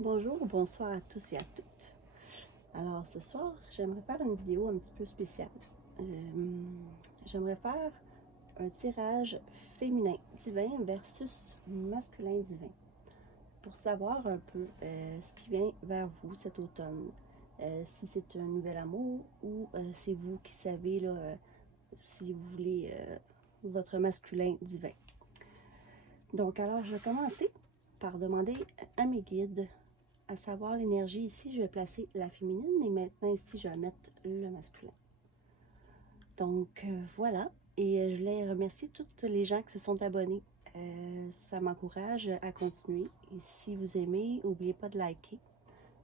Bonjour ou bonsoir à tous et à toutes. Alors ce soir, j'aimerais faire une vidéo un petit peu spéciale. J'aimerais faire un tirage féminin divin versus masculin divin pour savoir un peu ce qui vient vers vous cet automne. Si c'est un nouvel amour ou c'est vous qui savez là, si vous voulez votre masculin divin. Donc alors je vais commencer par demander à mes guides à savoir l'énergie. Ici, je vais placer la féminine et maintenant ici, je vais mettre le masculin. Donc, voilà. Et je voulais remercier toutes les gens qui se sont abonnés. Ça m'encourage à continuer. Et si vous aimez, n'oubliez pas de liker.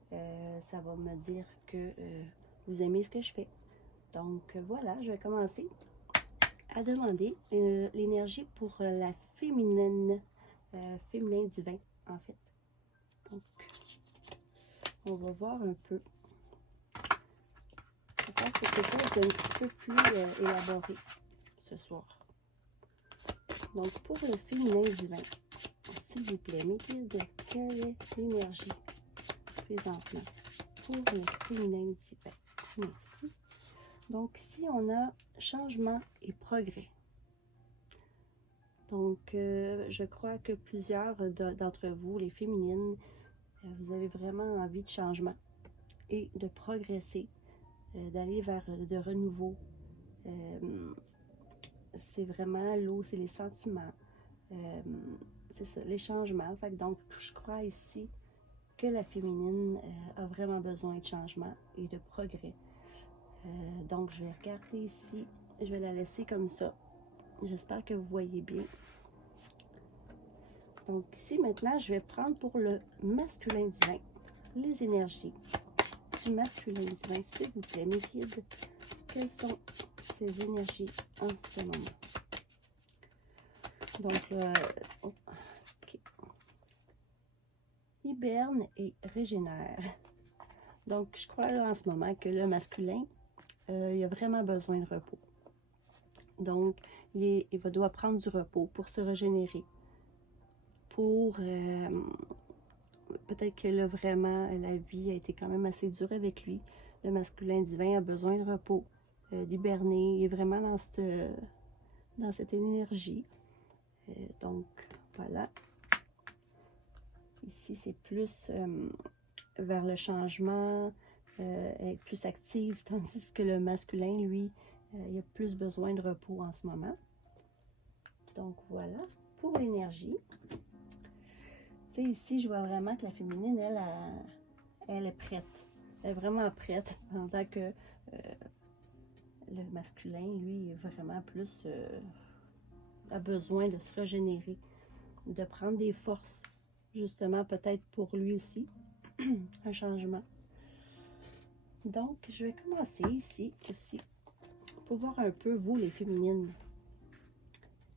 Ça va me dire que vous aimez ce que je fais. Donc, voilà, je vais commencer à demander l'énergie pour la féminine, féminin divin, en fait. Donc, on va voir un peu. Je vais faire quelque chose d'un petit peu plus élaboré ce soir. Donc, pour le féminin divin, s'il vous plaît, mes guides, quelle est l'énergie présentement pour le féminin divin? Merci. Donc, ici, on a changement et progrès. Donc, je crois que plusieurs d'entre vous, les féminines, vous avez vraiment envie de changement et de progresser, d'aller vers de renouveau. C'est vraiment l'eau, c'est les sentiments. C'est ça, les changements. Fait que donc, je crois ici que la féminine a vraiment besoin de changement et de progrès. Donc, je vais regarder ici. Je vais la laisser comme ça. J'espère que vous voyez bien. Donc, ici, maintenant, je vais prendre pour le masculin divin les énergies du masculin divin. S'il vous plaît, mes guides, quelles sont ces énergies en ce moment? Donc, okay. Hiberne et régénère. Donc, je crois là, en ce moment que le masculin, il a vraiment besoin de repos. Donc, il doit prendre du repos pour se régénérer. Pour, peut-être que là, vraiment, la vie a été quand même assez dure avec lui. Le masculin divin a besoin de repos, d'hiberner. Il est vraiment dans cette énergie. Donc, voilà. Ici, c'est plus vers le changement, être plus active, tandis que le masculin, lui, il a plus besoin de repos en ce moment. Donc, voilà. Pour l'énergie, tu sais, ici, je vois vraiment que la féminine, elle est prête. Elle est vraiment prête, pendant que le masculin, lui, est vraiment plus... a besoin de se régénérer, de prendre des forces, justement, peut-être pour lui aussi, un changement. Donc, je vais commencer ici aussi pour voir un peu, vous, les féminines,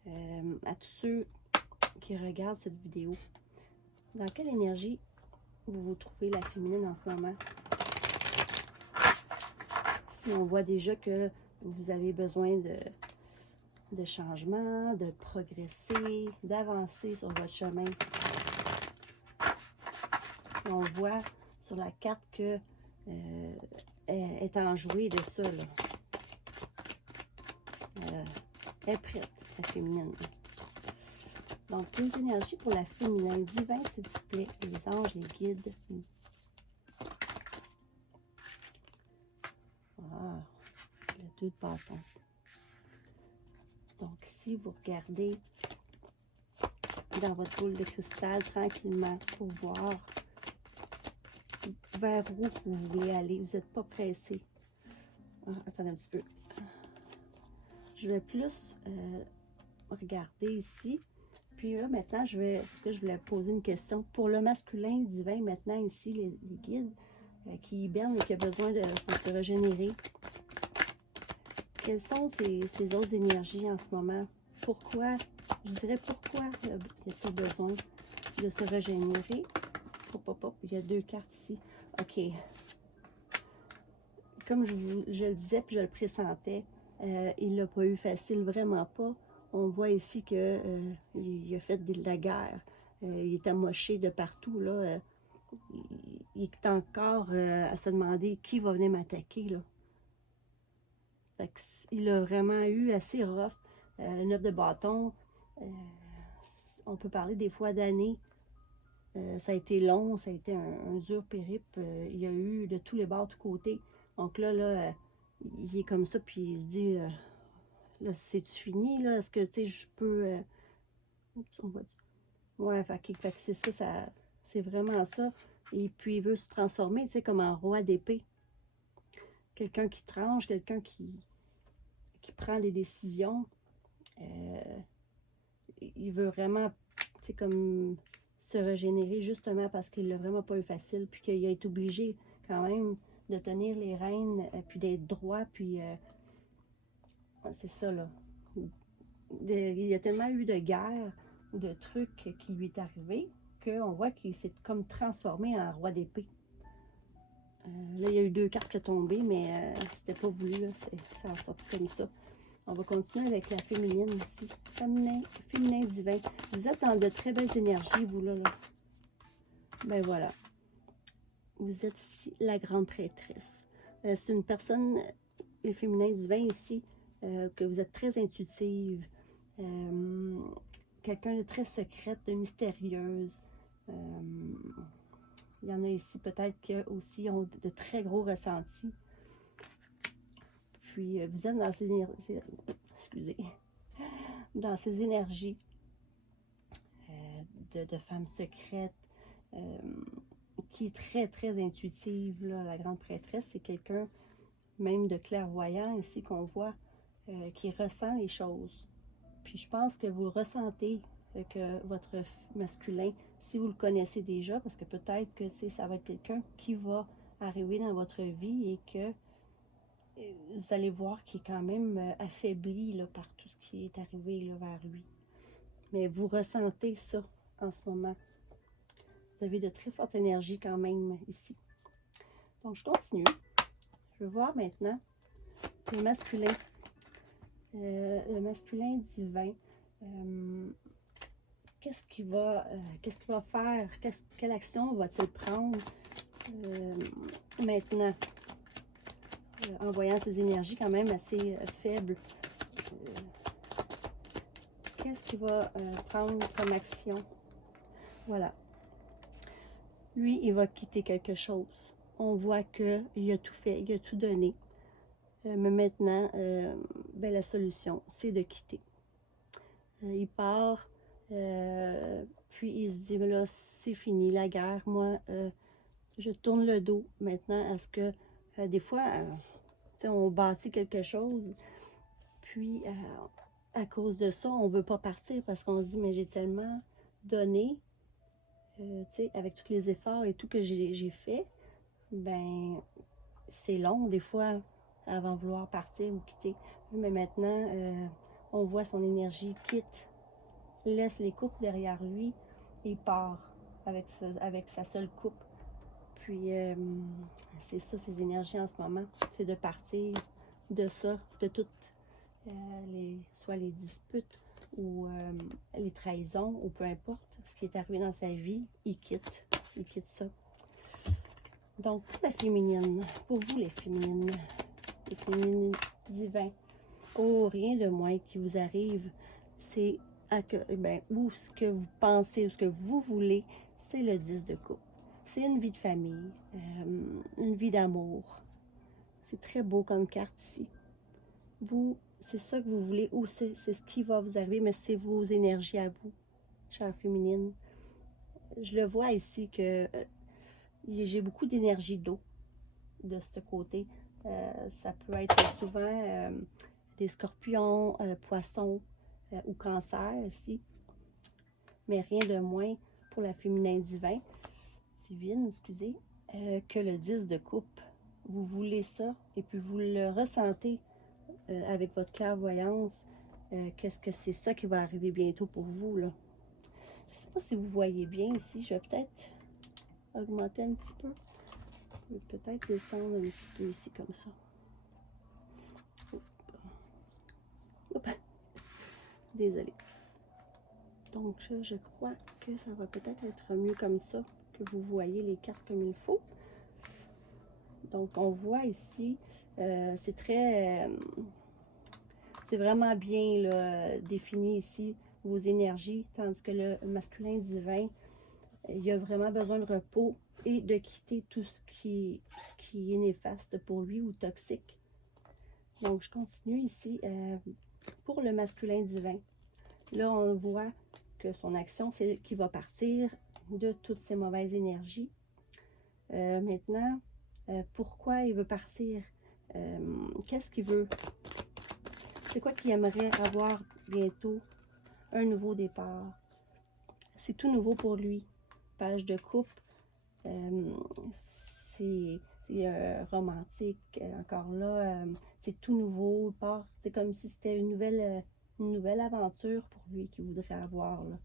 à tous ceux qui regardent cette vidéo. Dans quelle énergie vous trouvez la féminine en ce moment? Si on voit déjà que vous avez besoin de changement, de progresser, d'avancer sur votre chemin. On voit sur la carte que elle est enjouée de ça, là. Elle est prête, la féminine. Donc, les énergies pour la féminine divin, s'il vous plaît, les anges, les guides. Ah, le 2 de bâton. Donc, si vous regardez dans votre boule de cristal tranquillement pour voir vers où vous voulez aller, vous n'êtes pas pressé. Ah, attendez un petit peu. Je vais plus regarder ici. Puis là, maintenant, parce que je voulais poser une question. Pour le masculin divin, maintenant, ici, les guides qui hibernent et qui ont besoin de se régénérer. Quelles sont ces autres énergies en ce moment? Pourquoi, je dirais, pourquoi y a-t-il besoin de se régénérer? Hop, hop, hop, il y a 2 cartes ici. OK. Comme je le disais, puis je le pressentais, il l'a pas eu facile, vraiment pas. On voit ici qu'il a fait de la guerre. Il est amoché de partout, là. il est encore à se demander qui va venir m'attaquer, là. Fait que il a vraiment eu assez rough. Le 9 de bâton, on peut parler des fois d'années. Ça a été long, ça a été un dur périple. Il y a eu de tous les bords, tous côtés. Donc là, il est comme ça, puis il se dit, là, c'est-tu fini, là? Est-ce que, tu sais, je peux... Oups, on va dire. Ouais, fait que c'est ça, c'est vraiment ça. Et puis, il veut se transformer, tu sais, comme en roi d'épée. Quelqu'un qui tranche, quelqu'un qui prend des décisions. Il veut vraiment, tu sais, comme se régénérer justement parce qu'il l'a vraiment pas eu facile, puis qu'il a été obligé quand même de tenir les rênes, puis d'être droit, puis c'est ça, là. Il y a tellement eu de guerres, de trucs qui lui est arrivé, qu'on voit qu'il s'est comme transformé en roi d'épée. Là, il y a eu 2 cartes qui sont tombées, mais c'était pas voulu, là. Ça a sorti comme ça. On va continuer avec la féminine ici. Féminin divin. Vous êtes dans de très belles énergies, vous, là. Ben voilà. Vous êtes ici la grande prêtresse. C'est une personne, le féminin divin ici, que vous êtes très intuitive. Quelqu'un de très secrète, de mystérieuse. Il y en a ici peut-être qui aussi ont de très gros ressentis. Puis vous êtes dans ces énergies, excusez, dans ces énergies de femme secrète, qui est très, très intuitive. Là. La grande prêtresse, c'est quelqu'un même de clairvoyant ici qu'on voit, qui ressent les choses. Puis je pense que vous le ressentez, que votre masculin, si vous le connaissez déjà, parce que peut-être que ça va être quelqu'un qui va arriver dans votre vie et que vous allez voir qu'il est quand même affaibli là, par tout ce qui est arrivé là, vers lui. Mais vous ressentez ça en ce moment. Vous avez de très fortes énergies quand même ici. Donc, je continue. Je vais voir maintenant le masculin. Le masculin divin. Qu'est-ce qu'il va faire? Quelle action va-t-il prendre maintenant? En voyant ces énergies quand même assez faibles. Qu'est-ce qu'il va prendre comme action? Voilà. Lui, il va quitter quelque chose. On voit qu'il a tout fait, il a tout donné. Mais maintenant, ben, la solution, c'est de quitter. Il part, puis il se dit, là, c'est fini la guerre. Moi, je tourne le dos maintenant à ce que, des fois, on bâtit quelque chose, puis à cause de ça, on ne veut pas partir parce qu'on se dit, mais j'ai tellement donné, avec tous les efforts et tout que j'ai fait, ben c'est long des fois avant de vouloir partir ou quitter. Mais maintenant, on voit son énergie quitte, laisse les coupes derrière lui et part avec sa seule coupe. Puis c'est ça, ses énergies en ce moment, c'est de partir de ça, de toutes soit les disputes ou les trahisons, ou peu importe ce qui est arrivé dans sa vie, il quitte ça. Donc, pour la féminine, pour vous les féminines divins, oh, rien de moins qui vous arrive, c'est ou ce que vous pensez, ou ce que vous voulez, c'est le 10 de coupe. C'est une vie de famille, une vie d'amour. C'est très beau comme carte ici. Vous, c'est ça que vous voulez, ou c'est ce qui va vous arriver, mais c'est vos énergies à vous, chère féminine. Je le vois ici que j'ai beaucoup d'énergie d'eau de ce côté. Ça peut être souvent des scorpions, poissons ou cancer ici. Mais rien de moins pour la féminin divine, excusez, que le 10 de coupe. Vous voulez ça et puis vous le ressentez avec votre clairvoyance. Qu'est-ce que c'est ça qui va arriver bientôt pour vous, là? Je ne sais pas si vous voyez bien ici. Je vais peut-être augmenter un petit peu. Peut-être descendre un petit peu ici comme ça. Désolée. Donc je crois que ça va peut-être être mieux comme ça que vous voyez les cartes comme il faut. Donc, on voit ici, c'est vraiment bien là, défini ici, vos énergies, tandis que le masculin divin, il a vraiment besoin de repos et de quitter tout ce qui est néfaste pour lui ou toxique. Donc, je continue ici pour le masculin divin. Là, on voit que son action, c'est qu'il va partir de toutes ces mauvaises énergies. Maintenant, pourquoi il veut partir? Qu'est-ce qu'il veut? C'est quoi qu'il aimerait avoir bientôt? Un nouveau départ. C'est tout nouveau pour lui. Page de coupe. C'est romantique. Encore là, c'est tout nouveau. C'est comme si c'était une nouvelle aventure pour lui qu'il voudrait avoir. Là.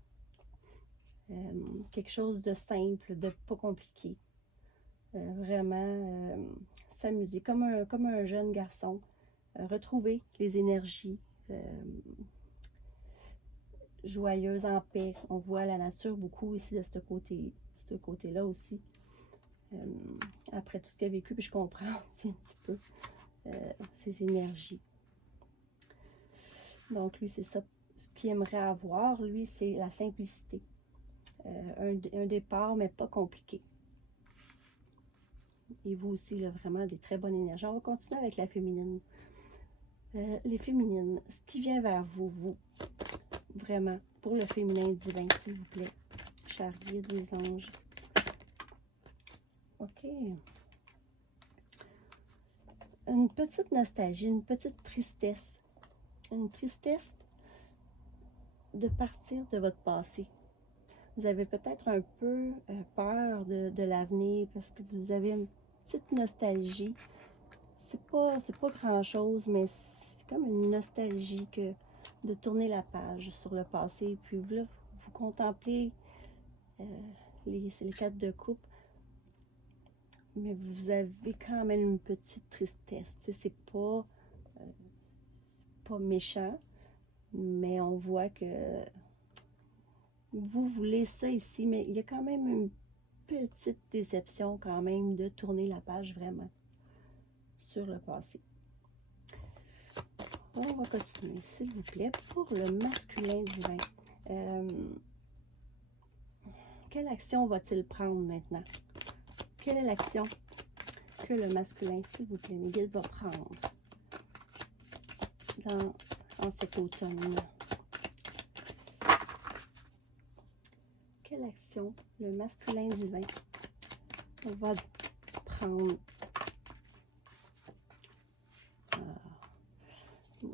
Quelque chose de simple, de pas compliqué. Vraiment s'amuser comme un jeune garçon. Retrouver les énergies. Joyeuse, en paix. On voit la nature beaucoup ici de ce côté-là aussi. Après tout ce qu'il a vécu, puis je comprends aussi un petit peu ses énergies. Donc lui, c'est ça. Ce qu'il aimerait avoir, lui, c'est la simplicité. Un départ, mais pas compliqué. Et vous aussi, là, vraiment des très bonnes énergies. On va continuer avec la féminine. Les féminines, ce qui vient vers vous, vraiment, pour le féminin divin, s'il vous plaît. Chers guides, les anges. OK. Une petite nostalgie, une petite tristesse. Une tristesse de partir de votre passé. Vous avez peut-être un peu peur de l'avenir parce que vous avez une petite nostalgie. C'est pas grand-chose, mais c'est comme une nostalgie de tourner la page sur le passé. Puis là, vous contemplez c'est les 4 de coupe, mais vous avez quand même une petite tristesse. C'est pas méchant, mais on voit que vous voulez ça ici, mais il y a quand même une petite déception quand même de tourner la page vraiment sur le passé. On va continuer, s'il vous plaît, pour le masculin divin. Quelle action va-t-il prendre maintenant? Quelle est l'action que le masculin, s'il vous plaît, Miguel, va prendre en cet automne? Quelle action le masculin divin va prendre?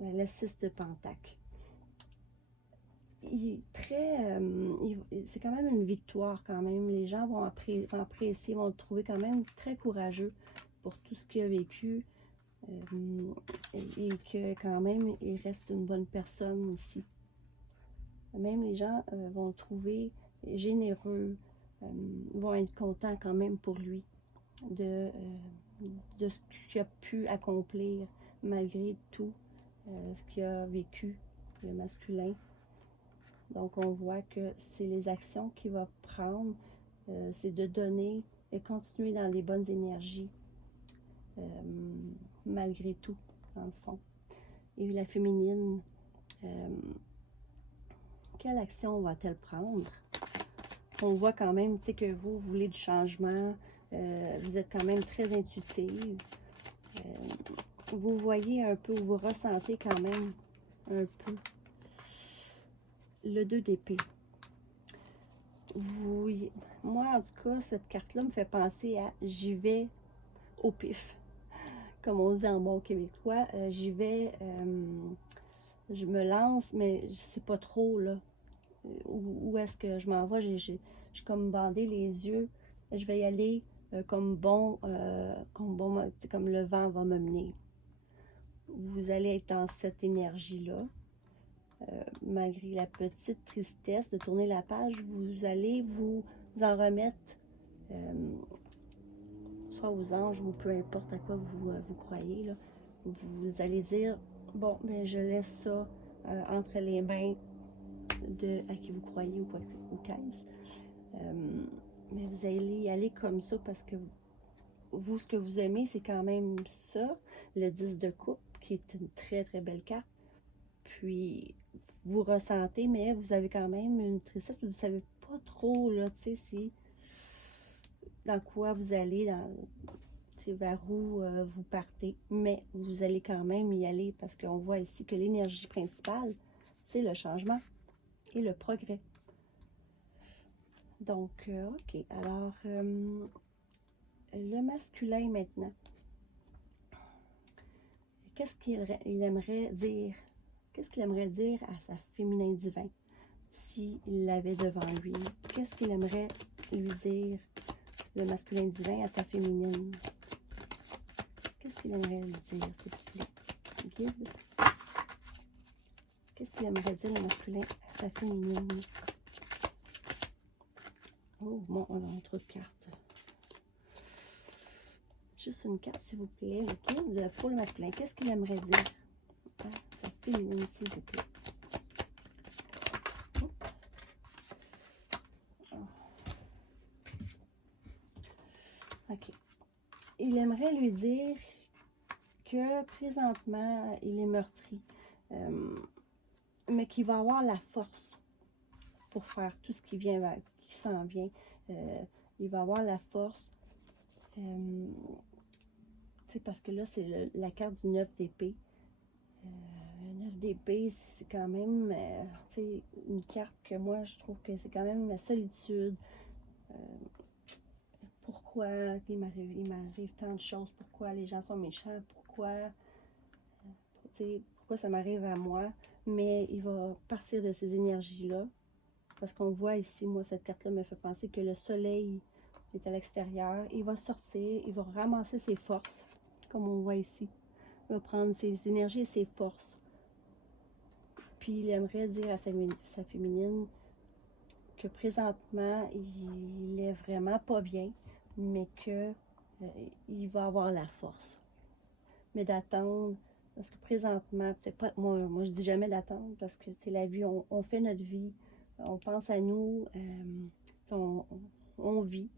Le 6 de Pentacle. C'est quand même une victoire quand même. Les gens vont apprécier, vont le trouver quand même très courageux pour tout ce qu'il a vécu. Et que quand même, il reste une bonne personne aussi. Même les gens vont le trouver généreux, vont être contents quand même pour lui de ce qu'il a pu accomplir malgré tout ce qu'il a vécu, le masculin. Donc on voit que c'est les actions qu'il va prendre, c'est de donner et continuer dans les bonnes énergies malgré tout, dans le fond. Et la féminine, quelle action va-t-elle prendre? On voit quand même que vous voulez du changement, vous êtes quand même très intuitive. Vous voyez un peu, vous ressentez quand même un peu le 2 d'épée. Moi, en tout cas, cette carte-là me fait penser à « j'y vais au pif ». Comme on dit en bon québécois, j'y vais, je me lance, mais je sais pas trop là où est-ce que je m'en vais. J'ai comme bandé les yeux. Je vais y aller comme le vent va me mener. Vous allez être dans cette énergie-là. Malgré la petite tristesse de tourner la page, vous allez vous en remettre soit aux anges ou peu importe à quoi vous croyez. Là. Vous allez dire, bon, ben je laisse ça entre les mains à qui vous croyez ou qu'est-ce. Mais vous allez y aller comme ça parce que vous, ce que vous aimez, c'est quand même ça, le 10 de coupe, qui est une très, très belle carte. Puis, vous ressentez, mais vous avez quand même une tristesse, vous ne savez pas trop, là, tu sais, si, dans quoi vous allez, vers où vous partez. Mais vous allez quand même y aller parce qu'on voit ici que l'énergie principale, c'est le changement et le progrès. Donc, OK. Alors, le masculin maintenant. Qu'est-ce qu'il aimerait dire? Qu'est-ce qu'il aimerait dire à sa féminin divin s'il l'avait devant lui? Qu'est-ce qu'il aimerait lui dire, le masculin divin, à sa féminine? Qu'est-ce qu'il aimerait lui dire, s'il vous plaît? Guide. Qu'est-ce qu'il aimerait dire, le masculin, à sa féminine? Oh, bon, on a un autre carte. Juste une carte, s'il vous plaît. OK? Pour le masculin, qu'est-ce qu'il aimerait dire à sa féminine, s'il vous plaît? OK. Il aimerait lui dire que présentement, il est meurtri, mais qu'il va avoir la force pour faire tout ce qui s'en vient. Il va avoir la force. Parce que là, c'est la carte du 9 d'épée. Le 9 d'épée, c'est quand même une carte que moi, je trouve que c'est quand même la solitude. Pourquoi il m'arrive tant de choses? Pourquoi les gens sont méchants? Pourquoi ça m'arrive à moi? Mais il va partir de ces énergies-là. Parce qu'on voit ici, moi, cette carte-là me fait penser que le soleil est à l'extérieur. Il va sortir, il va ramasser ses forces, comme on voit ici. Il va prendre ses énergies et ses forces. Puis il aimerait dire à sa féminine que présentement, il est vraiment pas bien, mais que il va avoir la force. Mais d'attendre, parce que présentement, peut-être pas, moi je dis jamais d'attendre, parce que c'est la vie, on fait notre vie, on pense à nous, on vit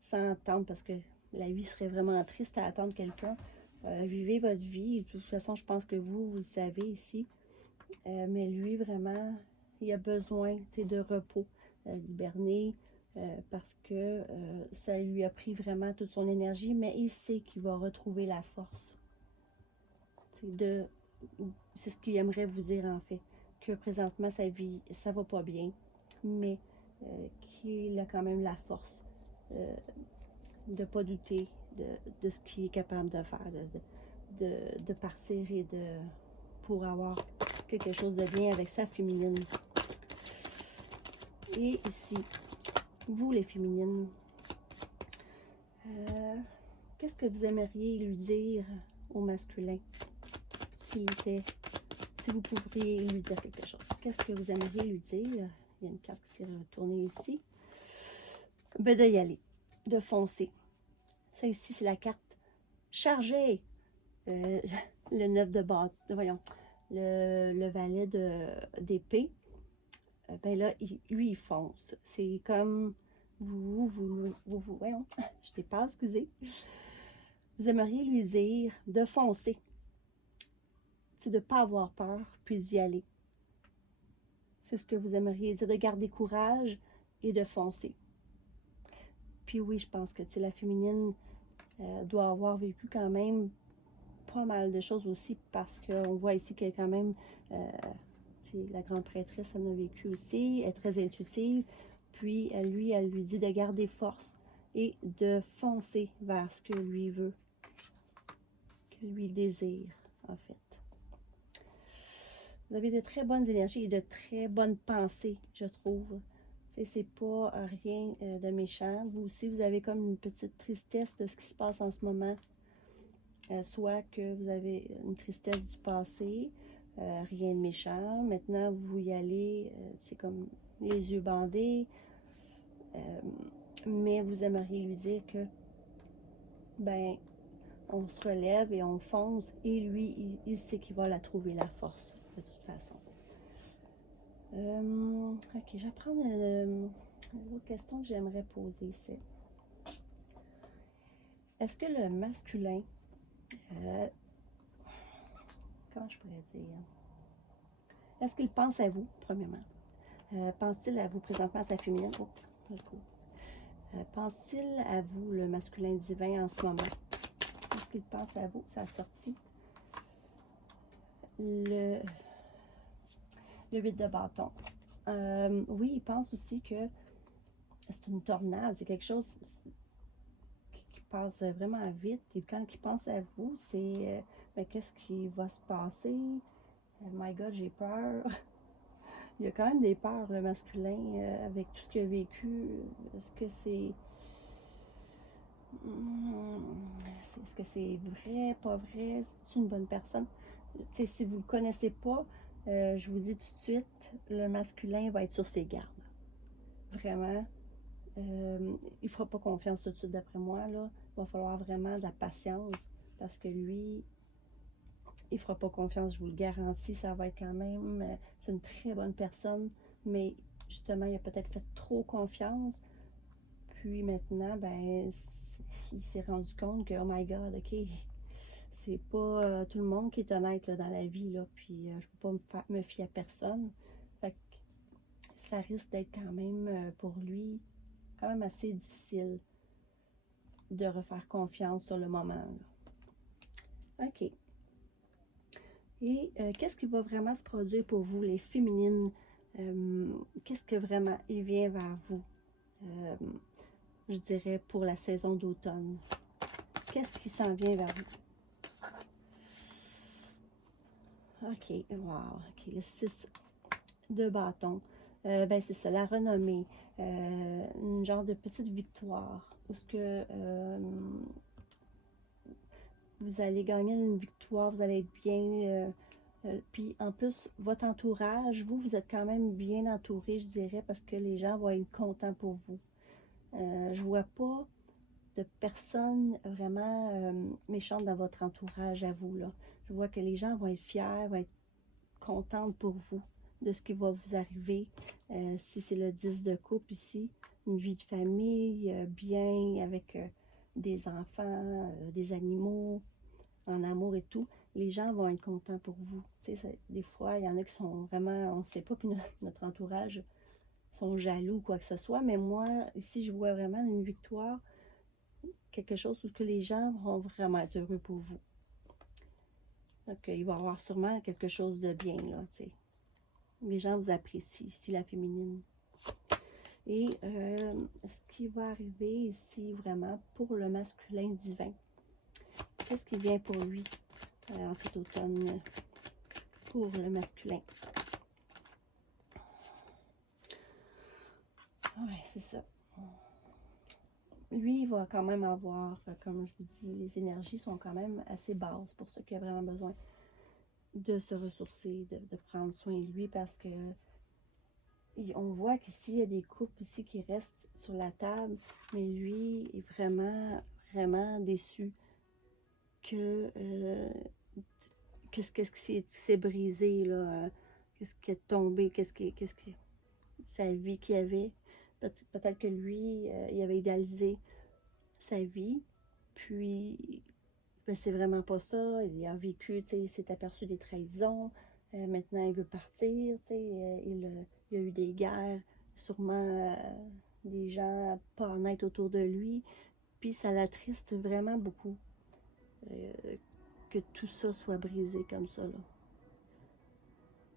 sans attendre, parce que la vie serait vraiment triste à attendre quelqu'un. Vivez votre vie, de toute façon, je pense que vous le savez ici, mais lui, vraiment, il a besoin de repos, d'hiberner, parce que ça lui a pris vraiment toute son énergie, mais il sait qu'il va retrouver la force. C'est ce qu'il aimerait vous dire, en fait, que présentement, sa vie, ça va pas bien, mais qu'il a quand même la force de ne pas douter de ce qu'il est capable de faire, de partir et pour avoir quelque chose de bien avec sa féminine. Et ici, vous les féminines, qu'est-ce que vous aimeriez lui dire au masculin si vous pouviez lui dire quelque chose? Qu'est-ce que vous aimeriez lui dire? Il y a une carte qui s'est retournée ici. Ben, de y aller, de foncer. Ça ici, c'est la carte chargée. Le 9 de bâton, voyons, le valet d'épée. Ben là, lui, il fonce. C'est comme voyons, je t'ai pas, excusez. Vous aimeriez lui dire de foncer. C'est de ne pas avoir peur, puis d'y aller. C'est ce que vous aimeriez dire, de garder courage et de foncer. Puis oui, je pense que la féminine doit avoir vécu quand même pas mal de choses aussi, parce qu'on voit ici qu'elle est quand même, la grande prêtresse, elle en a vécu aussi, elle est très intuitive, puis elle lui dit de garder force et de foncer vers ce que lui veut, que lui désire, en fait. Vous avez de très bonnes énergies et de très bonnes pensées, je trouve. C'est pas rien de méchant. Vous aussi, vous avez comme une petite tristesse de ce qui se passe en ce moment. Soit que vous avez une tristesse du passé, rien de méchant. Maintenant, vous y allez, c'est comme les yeux bandés. Mais vous aimeriez lui dire que, ben, on se relève et on fonce. Et lui, il sait qu'il va la trouver, la force, de toute façon. Ok, je vais prendre L'autre question que j'aimerais poser, c'est est-ce que le masculin, comment je pourrais dire, est-ce qu'il pense à vous, premièrement? Pense-t-il à vous présentement à sa féminine? Oh, pense-t-il à vous, le masculin divin, en ce moment? Est-ce qu'il pense à vous? Ça a sorti. Le 8 de bâton. Oui, il pense aussi que c'est une tornade, c'est quelque chose qui passe vraiment vite. Et quand il pense à vous, c'est qu'est-ce qui va se passer? My God, j'ai peur. Il y a quand même des peurs, le masculin, avec tout ce qu'il a vécu. Est-ce que c'est. Est-ce que c'est vrai, pas vrai? C'est une bonne personne? T'sais, si vous ne le connaissez pas, je vous dis tout de suite, le masculin va être sur ses gardes. Vraiment. Il ne fera pas confiance tout de suite d'après moi. Là. Il va falloir vraiment de la patience parce que lui, il ne fera pas confiance, je vous le garantis. Ça va être quand même. C'est une très bonne personne, mais justement, il a peut-être fait trop confiance. Puis maintenant, ben, il s'est rendu compte que, oh my God, OK, c'est pas tout le monde qui est honnête là, dans la vie, là, puis je peux pas me fier à personne. Fait que ça risque d'être quand même, pour lui, quand même assez difficile de refaire confiance sur le moment. Là. OK. Et qu'est-ce qui va vraiment se produire pour vous, les féminines? Qu'est-ce que vraiment il vient vers vous? Je dirais pour la saison d'automne. Qu'est-ce qui s'en vient vers vous? OK, wow. OK, le 6 de bâton. Ben c'est ça, la renommée. Une genre de petite victoire. Parce que vous allez gagner une victoire, vous allez être bien. Puis en plus, votre entourage, vous êtes quand même bien entouré, je dirais, parce que les gens vont être contents pour vous. Je vois pas de personnes vraiment méchantes dans votre entourage à vous. Là. Je vois que les gens vont être fiers, vont être contents pour vous de ce qui va vous arriver. Si c'est le 10 de coupe ici, une vie de famille, bien, avec des enfants, des animaux, en amour et tout, les gens vont être contents pour vous. Des fois, il y en a qui sont vraiment, on ne sait pas, puis notre entourage sont jaloux ou quoi que ce soit, mais moi, ici, je vois vraiment une victoire, quelque chose où que les gens vont vraiment être heureux pour vous. Donc, il va y avoir sûrement quelque chose de bien, là, tu sais. Les gens vous apprécient, ici, la féminine. Et ce qui va arriver ici, vraiment, pour le masculin divin, qu'est-ce qui vient pour lui en cet automne, pour le masculin? Oui, c'est ça. Lui, il va quand même avoir, comme je vous dis, les énergies sont quand même assez basses pour ceux qui ont vraiment besoin de se ressourcer, de prendre soin de lui parce que on voit qu'ici, il y a des couples ici qui restent sur la table, mais lui est vraiment, vraiment déçu que qu'est-ce qui s'est brisé, là, qu'est-ce qui est tombé, qu'est-ce qui sa vie qu'il avait. Peut-être que lui, il avait idéalisé sa vie, puis ben, c'est vraiment pas ça. Il a vécu, il s'est aperçu des trahisons. Maintenant, il veut partir, il y a eu des guerres, sûrement des gens pas honnêtes autour de lui. Puis ça l'attriste vraiment beaucoup euh, que tout ça soit brisé comme ça. Là.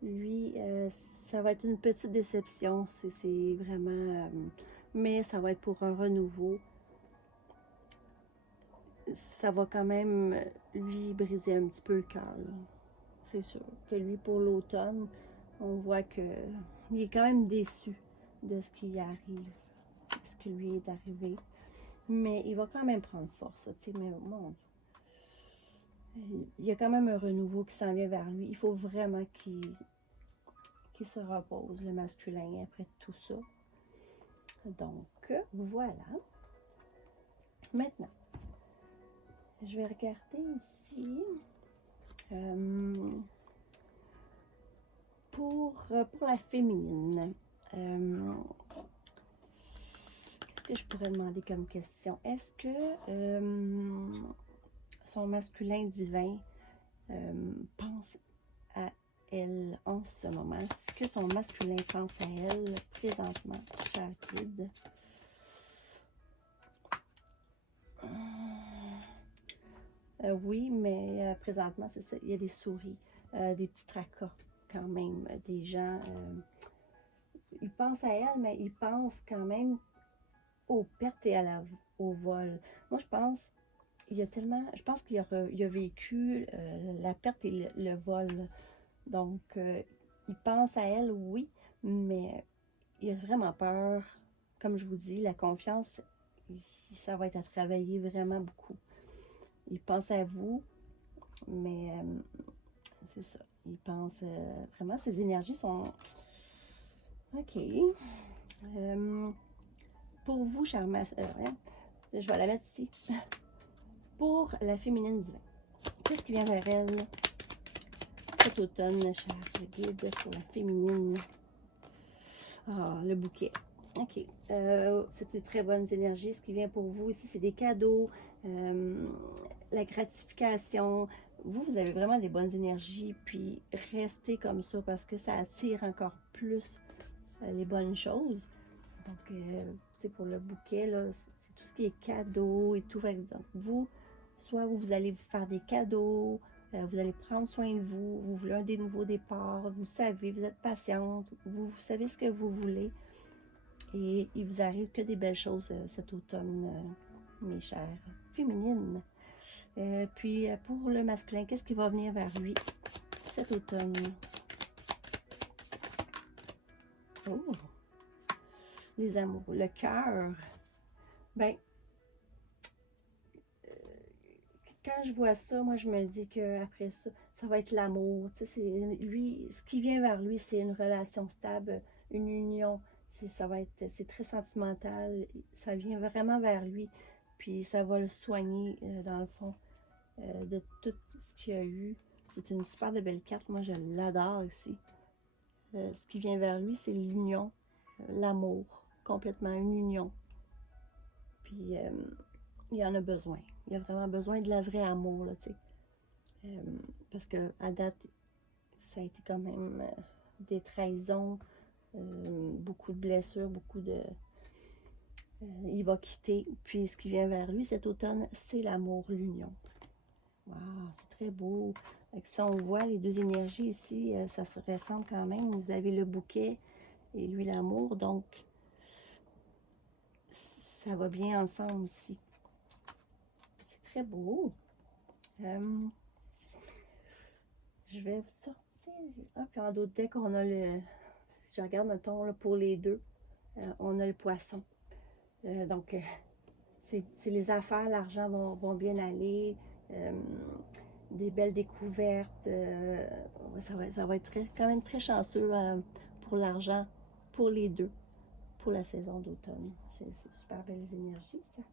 Lui, ça va être une petite déception, c'est vraiment... mais ça va être pour un renouveau. Ça va quand même lui briser un petit peu le cœur. C'est sûr que lui, pour l'automne, on voit que il est quand même déçu de ce qui arrive, ce qui lui est arrivé. Mais il va quand même prendre force, tu sais, mais mon Dieu. Il y a quand même un renouveau qui s'en vient vers lui. Il faut vraiment qu'il se repose, le masculin, après tout ça. Donc, voilà. Maintenant, je vais regarder ici pour la féminine. que je pourrais demander comme question? Est-ce que son masculin divin pense à elle en ce moment? Est-ce que son masculin pense à elle présentement, cher guide? Oui, mais présentement, c'est ça. Il y a des souris, des petits tracas quand même, des gens. Ils pensent à elle, mais ils pensent quand même aux pertes et au vol. Moi, je pense, je pense qu'il a vécu la perte et le vol. Donc, il pense à elle, oui, mais il a vraiment peur. Comme je vous dis, la confiance, ça va être à travailler vraiment beaucoup. Il pense à vous, mais c'est ça. Il pense vraiment, ses énergies sont... OK. Pour vous, chère je vais la mettre ici. Pour la féminine divine, qu'est-ce qui vient vers elle cet automne, cher guide, pour la féminine? Ah, le bouquet. OK. C'est des très bonnes énergies. Ce qui vient pour vous ici, c'est des cadeaux, la gratification. Vous avez vraiment des bonnes énergies. Puis, restez comme ça parce que ça attire encore plus les bonnes choses. Donc, c'est pour le bouquet, là, c'est tout ce qui est cadeaux et tout. Donc, vous, soit vous allez vous faire des cadeaux, vous allez prendre soin de vous, vous voulez un des nouveaux départs, vous savez, vous êtes patiente, vous savez ce que vous voulez. Et il vous arrive que des belles choses cet automne, mes chères féminines. Puis, pour le masculin, qu'est-ce qui va venir vers lui cet automne? Oh! Les amoureux, le cœur. Ben, quand je vois ça, moi, je me dis qu'après ça, ça va être l'amour. Tu sais, lui, ce qui vient vers lui, c'est une relation stable, une union. C'est très sentimental. Ça vient vraiment vers lui. Puis ça va le soigner, dans le fond, de tout ce qu'il a eu. C'est une super de belle carte. Moi, je l'adore ici. Ce qui vient vers lui, c'est l'union, l'amour. Complètement une union. Puis, il en a besoin. Il a vraiment besoin de la vraie amour, là, tu sais. Parce que à date, ça a été quand même des trahisons, beaucoup de blessures, beaucoup de... il va quitter. Puis ce qui vient vers lui cet automne, c'est l'amour, l'union. Wow, c'est très beau. Si on voit les deux énergies ici, ça se ressemble quand même. Vous avez le bouquet et lui l'amour, donc ça va bien ensemble ici. C'est très beau. Je vais sortir. Ah, puis en d'autres decks, on a le... Si je regarde, mettons, là, pour les deux, on a le poisson. Donc, c'est les affaires, l'argent vont bien aller. Des belles découvertes. Ça va être quand même très chanceux pour l'argent, pour les deux, pour la saison d'automne. C'est super belles énergies, ça.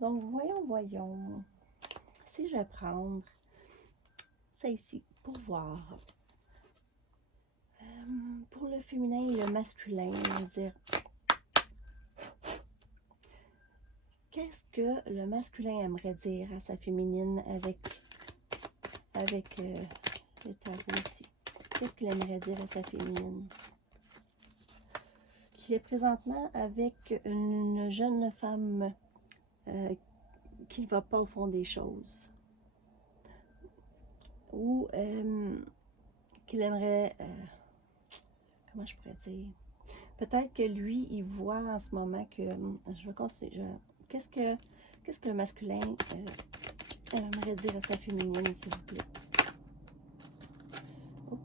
Donc, voyons. Si je vais prendre ça ici, pour voir. Pour le féminin et le masculin, on va dire, qu'est-ce que le masculin aimerait dire à sa féminine avec le tarot ici? Qu'est-ce qu'il aimerait dire à sa féminine? Qu'il est présentement avec une jeune femme qui ne va pas au fond des choses. Ou qu'il aimerait... comment je pourrais dire? Peut-être que lui, il voit en ce moment que... je vais continuer. Qu'est-ce que le masculin aimerait dire à sa féminine, s'il vous plaît? Oh.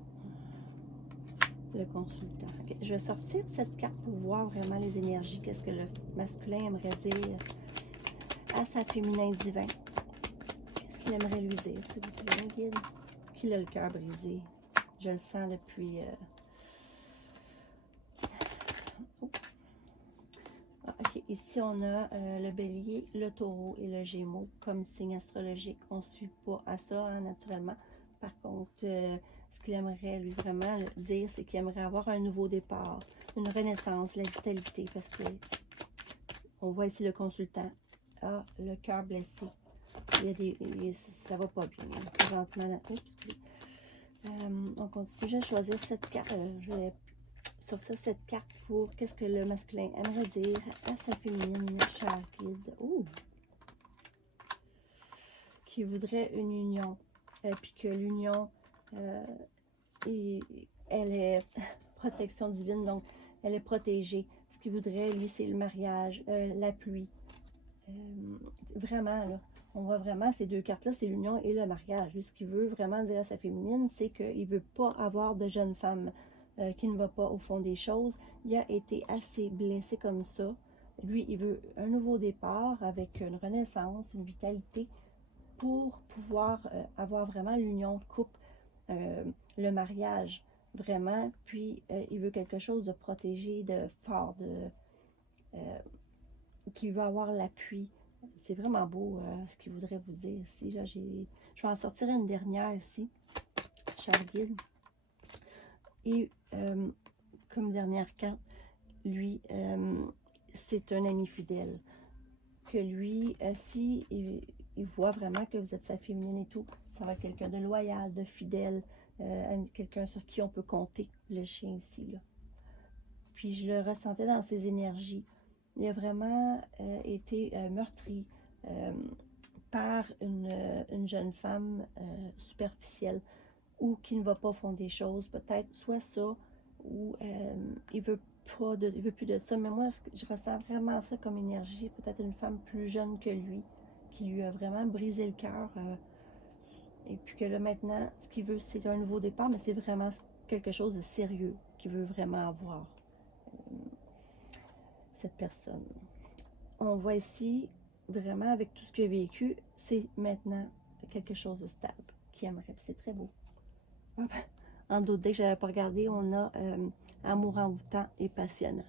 Le consultant. Okay. Je vais sortir cette carte pour voir vraiment les énergies. Qu'est-ce que le masculin aimerait dire à sa féminin divin? Qu'est-ce qu'il aimerait lui dire, s'il vous plaît, guide? Qu'il a le cœur brisé. Je le sens depuis... Okay. Ici, on a le bélier, le taureau et le gémeaux comme signe astrologique. On ne suit pas à ça, hein, naturellement. Par contre, ce qu'il aimerait lui vraiment dire, c'est qu'il aimerait avoir un nouveau départ, une renaissance, la vitalité, parce que on voit ici le consultant a le cœur blessé. Ça va pas bien présentement. Excusez. On continue. Je vais choisir cette carte. Je vais sortir cette carte pour qu'est-ce que le masculin aimerait dire à sa féminine, chère guide. Oh! Qui voudrait une union. Puis que l'union, elle est protection divine, donc elle est protégée. Ce qu'il voudrait, lui, c'est le mariage, la pluie. Vraiment, là, on voit vraiment ces deux cartes-là, c'est l'union et le mariage. Lui, ce qu'il veut vraiment dire à sa féminine, c'est qu'il ne veut pas avoir de jeune femme qui ne va pas au fond des choses. Il a été assez blessé comme ça. Lui, il veut un nouveau départ avec une renaissance, une vitalité pour pouvoir avoir vraiment l'union de couple, le mariage, vraiment. Puis, il veut quelque chose de protégé, de fort, qui veut avoir l'appui. C'est vraiment beau ce qu'il voudrait vous dire ici. Là, je vais en sortir une dernière ici, cher guide. Et comme dernière carte, lui, c'est un ami fidèle. Que lui, si il voit vraiment que vous êtes sa féminine et tout, ça va être quelqu'un de loyal, de fidèle, quelqu'un sur qui on peut compter, le chien ici, là. Puis je le ressentais dans ses énergies. Il a vraiment été meurtri par une jeune femme superficielle ou qui ne va pas au fond des choses. Peut-être soit ça, ou il veut plus de ça. Mais moi, je ressens vraiment ça comme énergie. Peut-être une femme plus jeune que lui, qui lui a vraiment brisé le cœur. Et puis que là, maintenant, ce qu'il veut, c'est un nouveau départ, mais c'est vraiment quelque chose de sérieux qu'il veut vraiment avoir. Cette personne. On voit ici, vraiment, avec tout ce qu'il a vécu, c'est maintenant quelque chose de stable qui aimerait. C'est très beau. En d'autres, dès que je n'avais pas regardé, on a amour envoûtant et passionnant.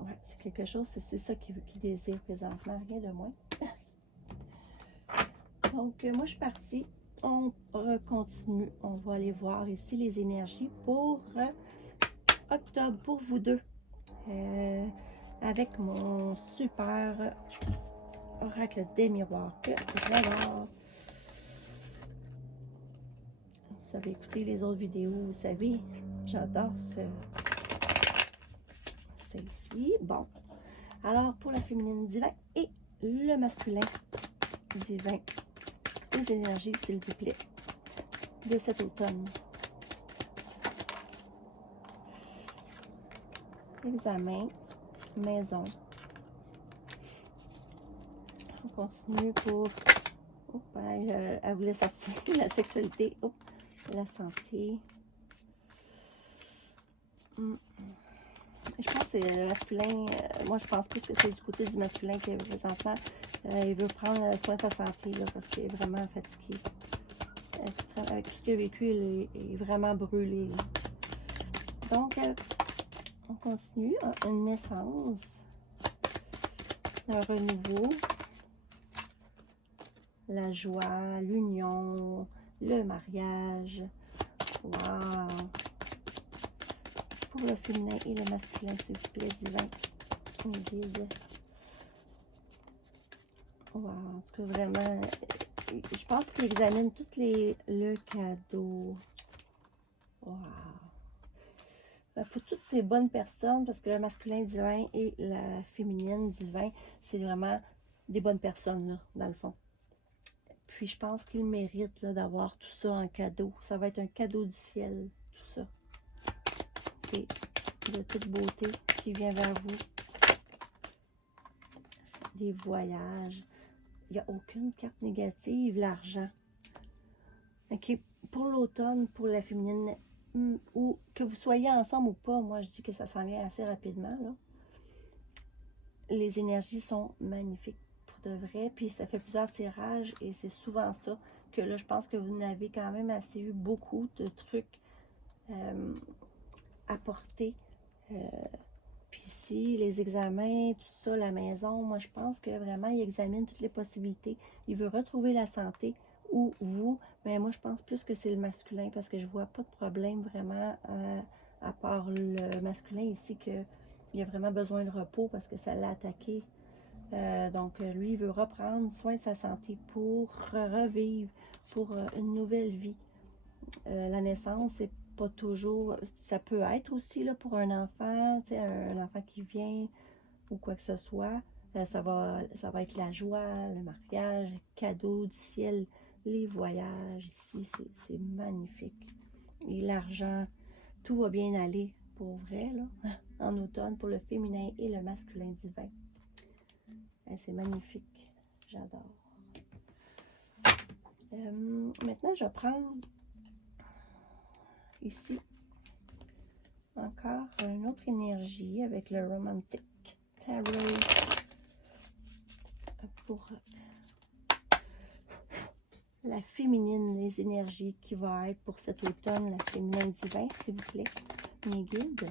Ouais, c'est quelque chose, c'est ça qu'il désire présentement, rien de moins. Donc, moi, je suis partie. On continue. On va aller voir ici les énergies pour octobre, pour vous deux. Avec mon super oracle des miroirs que j'adore. Vous savez écouter les autres vidéos, vous savez, j'adore celle-ci. Bon, alors pour la féminine divin et le masculin divin, les énergies, s'il vous plaît, de cet automne. Examen, maison. On continue pour... Oh, elle voulait sortir la sexualité. Oh, la santé. Je pense que c'est le masculin. Moi, je pense plus que c'est du côté du masculin qui est présentement. Il veut prendre soin de sa santé là, parce qu'il est vraiment fatigué. Avec tout ce qu'il a vécu, il est vraiment brûlé. Là. Donc, on continue. Une naissance. Un renouveau. La joie, l'union, le mariage. Wow! Pour le féminin et le masculin, s'il vous plaît, divin. Mes guides. Wow! En tout cas, vraiment, je pense qu'il examine tout le cadeau. Wow! Pour toutes ces bonnes personnes, parce que le masculin divin et la féminine divin, c'est vraiment des bonnes personnes, là, dans le fond. Puis je pense qu'il mérite d'avoir tout ça en cadeau. Ça va être un cadeau du ciel, tout ça. C'est de toute beauté qui vient vers vous. Des voyages. Il n'y a aucune carte négative. L'argent. OK. Pour l'automne, pour la féminine, ou que vous soyez ensemble ou pas, moi je dis que ça s'en vient assez rapidement. Là. Les énergies sont magnifiques. De vrai, puis ça fait plusieurs tirages et c'est souvent ça que là je pense que vous n'avez quand même assez eu beaucoup de trucs à porter. Puis ici, les examens, tout ça, la maison, moi je pense que vraiment il examine toutes les possibilités. Il veut retrouver la santé ou vous, mais moi je pense plus que c'est le masculin parce que je vois pas de problème vraiment à part le masculin ici qu'il a vraiment besoin de repos parce que ça l'a attaqué. Donc lui il veut reprendre soin de sa santé pour revivre, pour une nouvelle vie. La naissance, c'est pas toujours, ça peut être aussi là, pour un enfant, un enfant qui vient ou quoi que ce soit. Ça va être la joie, le mariage, le cadeau du ciel, les voyages ici, c'est magnifique. Et l'argent, tout va bien aller pour vrai, là, en automne, pour le féminin et le masculin divin. C'est magnifique, j'adore. Maintenant, je vais prendre ici encore une autre énergie avec le Romantic Tarot pour la féminine, les énergies qui vont être pour cet automne, la féminin divin, s'il vous plaît. Mes guides.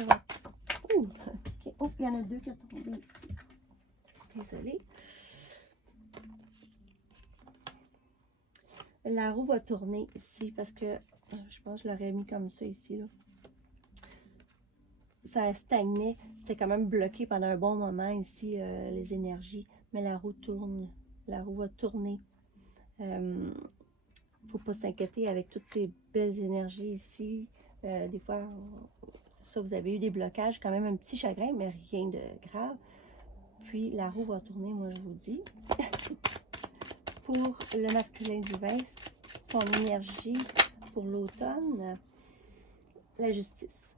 Oh, okay. Oh, il y en a deux qui ont tombé ici. Désolée. La roue va tourner ici parce que je pense que je l'aurais mis comme ça ici. Là. Ça stagnait. C'était quand même bloqué pendant un bon moment ici, les énergies. Mais la roue tourne. La roue va tourner. Faut pas s'inquiéter avec toutes ces belles énergies ici. Des fois, ça, vous avez eu des blocages, quand même un petit chagrin, mais rien de grave. Puis la roue va tourner, moi je vous dis. Pour le masculin divin, son énergie pour l'automne, la justice.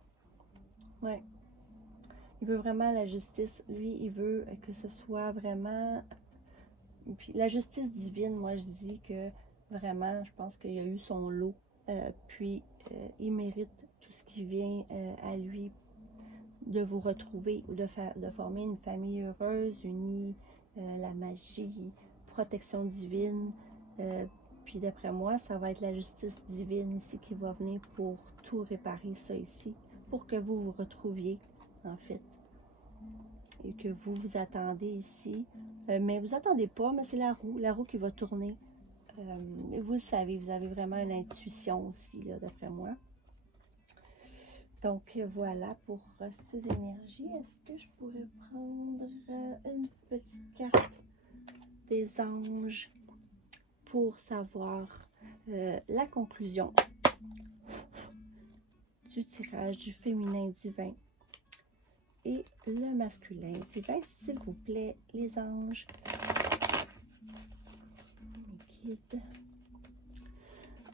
Ouais. Il veut vraiment la justice. Lui, il veut que ce soit vraiment... Puis la justice divine, moi je dis que vraiment, je pense qu'il a eu son lot. Puis il mérite tout ce qui vient à lui de vous retrouver ou de former une famille heureuse, unie, la magie, protection divine. Puis d'après moi, ça va être la justice divine ici qui va venir pour tout réparer ça ici, pour que vous vous retrouviez en fait. Et que vous vous attendez ici. Mais vous attendez pas, mais c'est la roue qui va tourner. Vous le savez, vous avez vraiment l'intuition aussi, là, d'après moi. Donc voilà pour ces énergies. Est-ce que je pourrais prendre une petite carte des anges pour savoir la conclusion du tirage du féminin divin et le masculin divin, s'il vous plaît, les anges, mes guides.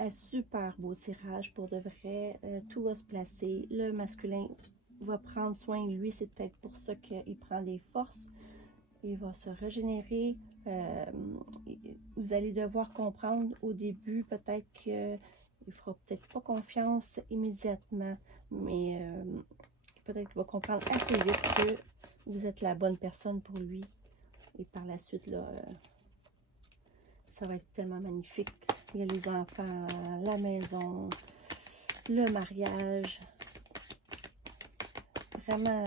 Un super beau tirage pour de vrai, tout va se placer. Le masculin va prendre soin de lui, c'est peut-être pour ça qu'il prend des forces. Il va se régénérer. Vous allez devoir comprendre au début, peut-être qu'il ne fera peut-être pas confiance immédiatement, mais peut-être qu'il va comprendre assez vite que vous êtes la bonne personne pour lui. Et par la suite, là, ça va être tellement magnifique. Il y a les enfants, la maison, le mariage. Vraiment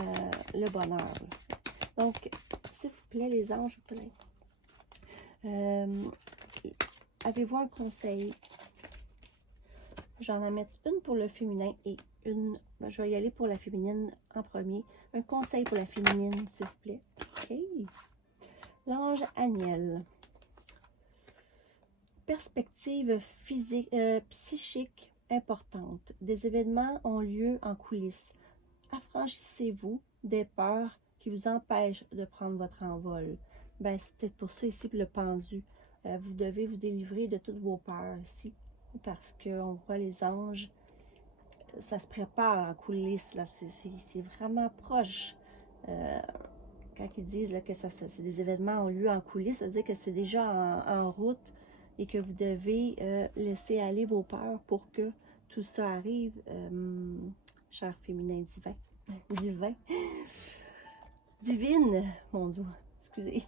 le bonheur. Donc, s'il vous plaît, les anges, avez-vous un conseil? J'en vais mettre une pour le féminin et une... je vais y aller pour la féminine en premier. Un conseil pour la féminine, s'il vous plaît. OK. L'ange Aniel. Perspective physique, psychique importante. Des événements ont lieu en coulisses. Affranchissez-vous des peurs qui vous empêchent de prendre votre envol. Ben, c'est peut-être pour ça ici que le pendu. Vous devez vous délivrer de toutes vos peurs ici. Parce qu'on voit les anges, ça se prépare en coulisses. C'est vraiment proche. Quand ils disent là, que c'est des événements ont lieu en coulisses, ça veut dire que c'est déjà en route et que vous devez laisser aller vos peurs pour que tout ça arrive, cher féminin divin. Divine, mon Dieu, excusez.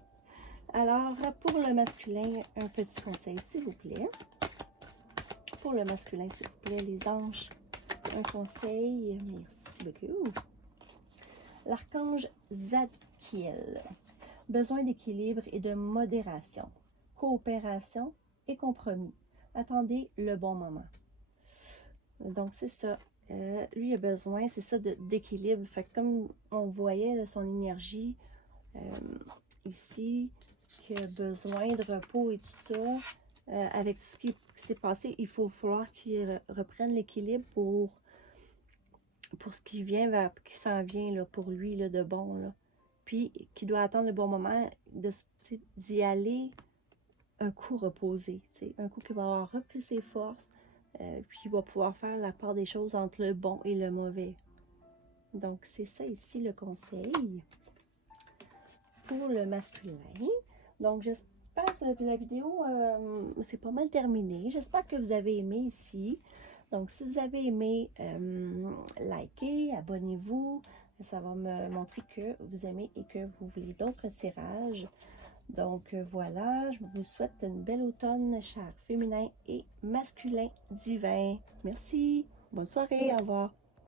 Alors, pour le masculin, un petit conseil, s'il vous plaît. Pour le masculin, s'il vous plaît, les anges, un conseil, merci beaucoup. L'archange Zadkiel. Besoin d'équilibre et de modération. Coopération et compromis. Attendez le bon moment. Donc, c'est ça. Lui, il a besoin, c'est ça, d'équilibre. Fait que comme on voyait là, son énergie ici, qui a besoin de repos et tout ça, avec tout ce qui s'est passé, il faut falloir qu'il reprenne l'équilibre pour ce qui vient, qui s'en vient là, pour lui là, de bon. Là. Puis, qui doit attendre le bon moment d'y aller un coup reposé. Un coup qui va avoir repris ses forces, puis il va pouvoir faire la part des choses entre le bon et le mauvais. Donc, c'est ça ici le conseil pour le masculin. Donc, j'espère que la vidéo, c'est pas mal terminé. J'espère que vous avez aimé ici. Donc, si vous avez aimé, likez, abonnez-vous. Ça va me montrer que vous aimez et que vous voulez d'autres tirages. Donc, voilà, je vous souhaite une belle automne, chers féminins et masculins divins. Merci. Bonne soirée. Au revoir.